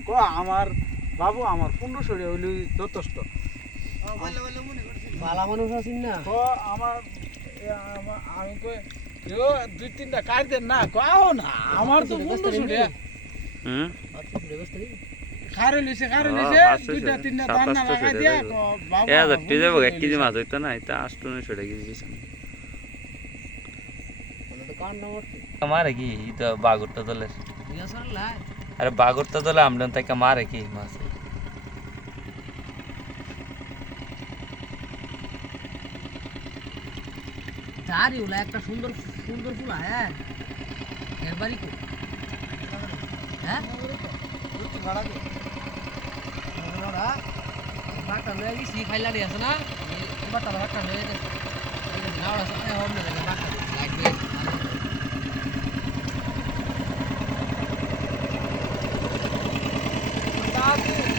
ক আমার বাবু আমার পনেরোশো হইলে যথেষ্ট। ভালা মানুষ আছেন না? ক আমার আমি কই কেউ দুই তিনটা কাট দেন না কাও না আমার তো পনেরোশো হুম? আমার এক পনেরোশো কেজি টাকা মাছ হইতো না এটা আষ্ট উনিশশো টাকা কেজি দিয়েছে কি বাগরটা তোলে আরে বাগরটা তোলে আমরা তাকে মারে কি মাছ? জারি ওলা, একটা সুন্দর সুন্দর ফুল হ্যাঁ এর বাড়ি কো হ্যাঁ? বাটা লয়ে গেছি না? বাটা না ওরা সব হোম লাগবে। Gracias.